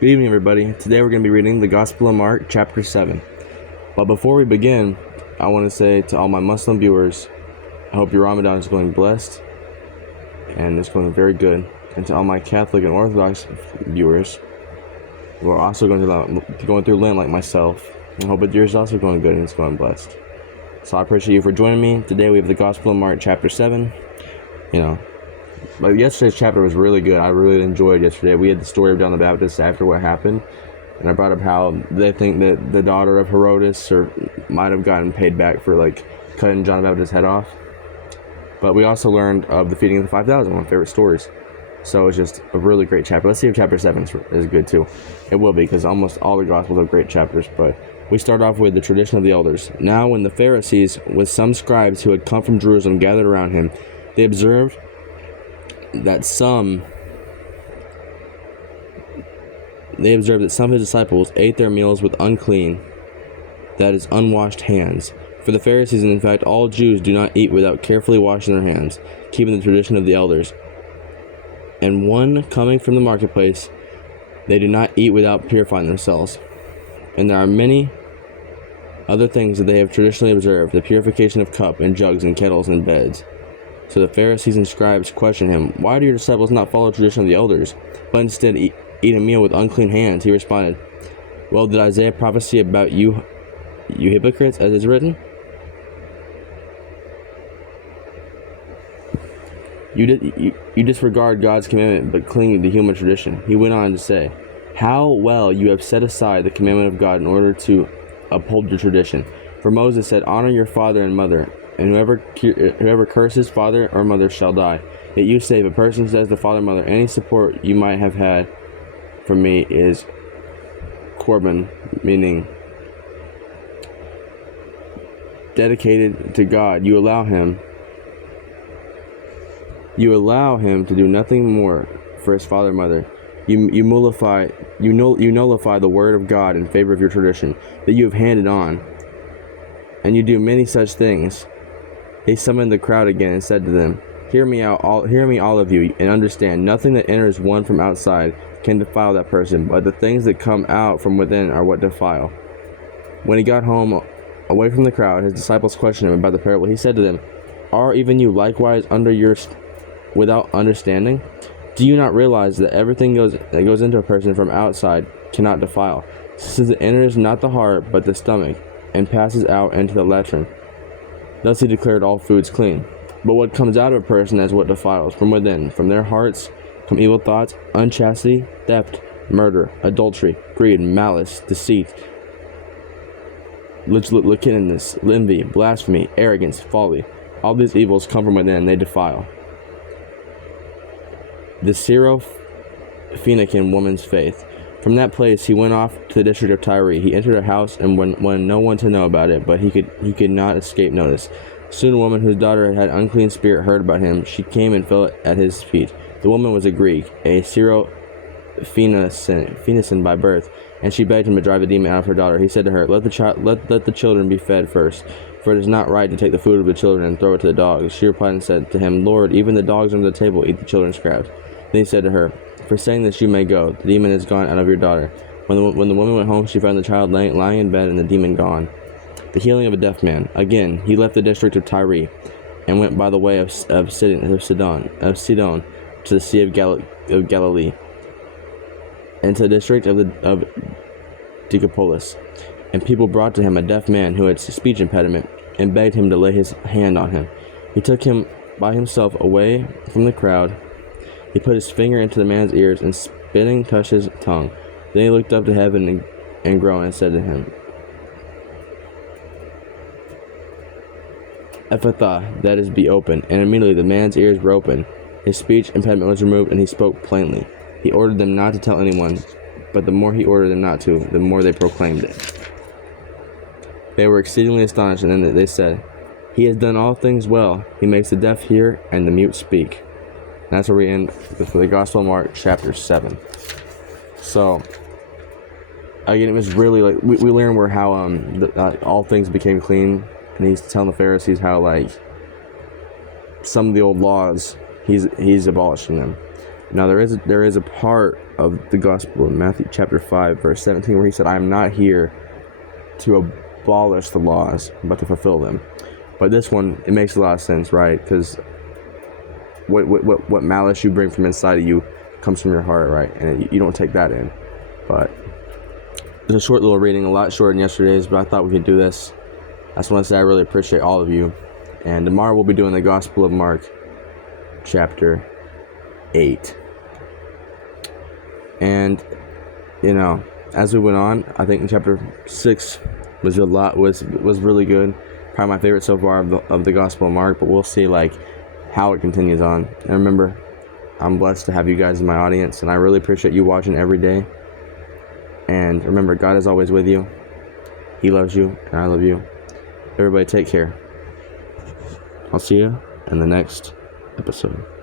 Good evening, everybody. Today we're going to be reading the Gospel of Mark, chapter 7. But before we begin, I want to say to all my Muslim viewers, I hope your Ramadan is going blessed and it's going very good. And to all my Catholic and Orthodox viewers who are also going through Lent like myself, I hope that yours is also going good and it's going blessed. So I appreciate you for joining me. Today we have the Gospel of Mark, chapter 7. But yesterday's chapter was really good. I really enjoyed yesterday. We had the story of John the Baptist after what happened, and I brought up how they think that the daughter of Herodes might have gotten paid back for cutting John the Baptist's head off. But we also learned of the feeding of the 5,000, one of my favorite stories. So it's just a really great chapter. Let's see if chapter 7 is good too. It will be, because almost all the Gospels have great chapters. But we start off with the tradition of the elders. Now when the Pharisees, with some scribes who had come from Jerusalem, gathered around him, they observed that some of his disciples ate their meals with unclean, that is, unwashed hands. For the Pharisees, and in fact all Jews, do not eat without carefully washing their hands, keeping the tradition of the elders. And one coming from the marketplace, they do not eat without purifying themselves. And there are many other things that they have traditionally observed, the purification of cup and jugs and kettles and beds. So the Pharisees and scribes questioned him, "Why do your disciples not follow the tradition of the elders, but instead eat a meal with unclean hands?" He responded, "Well, did Isaiah prophesy about you hypocrites, as is written? You disregard God's commandment, but cling to human tradition." He went on to say, "How well you have set aside the commandment of God in order to uphold your tradition. For Moses said, 'Honor your father and mother,' and whoever curses father or mother shall die. Yet you say, if a person says to father or mother, 'Any support you might have had from me is korban,' meaning dedicated to God, you allow him to do nothing more for his father or mother. You nullify the word of God in favor of your tradition that you have handed on, and you do many such things." He summoned the crowd again and said to them, Hear me all of you, and understand, nothing that enters one from outside can defile that person, but the things that come out from within are what defile." When he got home, away from the crowd, his disciples questioned him about the parable. He said to them, "Are even you likewise without understanding? Do you not realize that everything that goes into a person from outside cannot defile, since it enters not the heart but the stomach, and passes out into the latrine? Thus he declared all foods clean. But what comes out of a person is what defiles. From within, from their hearts, come evil thoughts, unchastity, theft, murder, adultery, greed, malice, deceit, licentiousness, envy, blasphemy, arrogance, folly. All these evils come from within, they defile." The Syro-Phoenician woman's faith. From that place he went off to the district of Tyre. He entered a house and wanted no one to know about it, but he could not escape notice. Soon a woman whose daughter had unclean spirit heard about him. She came and fell at his feet. The woman was a Greek, a Syro-Phoenician by birth, and she begged him to drive the demon out of her daughter. He said to her, let the children be fed first, for it is not right to take the food of the children and throw it to the dogs." She replied and said to him, "Lord, even the dogs under the table eat the children's scraps." Then he said to her, "For saying this you may go. The demon is gone out of your daughter." When the woman went home, she found the child lying in bed and the demon gone. The healing of a deaf man. Again, he left the district of Tyre and went by the way of Sidon to the Sea of Galilee, and to the district of Decapolis. And people brought to him a deaf man who had speech impediment, and begged him to lay his hand on him. He took him by himself away from the crowd. He put his finger into the man's ears, and spitting touched his tongue. Then he looked up to heaven and groaned and said to him, "Ephphatha," that is, be open. And immediately the man's ears were open. His speech impediment was removed, and he spoke plainly. He ordered them not to tell anyone, but the more he ordered them not to, the more they proclaimed it. They were exceedingly astonished, and then they said, "He has done all things well. He makes the deaf hear and the mute speak." And that's where we end with the Gospel of Mark, chapter 7. So, again, it was really we learned where how all things became clean, and he's telling the Pharisees how some of the old laws he's abolishing them. Now there is a part of the Gospel of Matthew chapter 5, verse 17, where he said, I am not here to abolish the laws, but to fulfill them. But this one, it makes a lot of sense, right? Because what malice you bring from inside of you comes from your heart, right? And you don't take that in. But it's a short little reading, a lot shorter than yesterday's, but I thought we could do this. I just want to say I really appreciate all of you. And tomorrow we'll be doing the Gospel of Mark, chapter 8. And, you know, as we went on, I think chapter 6 was really good. Probably my favorite so far of the Gospel of Mark, but we'll see, like, how it continues on. And remember, I'm blessed to have you guys in my audience, and I really appreciate you watching every day. And remember, God is always with you. He loves you, and I love you. Everybody take care. I'll see you in the next episode.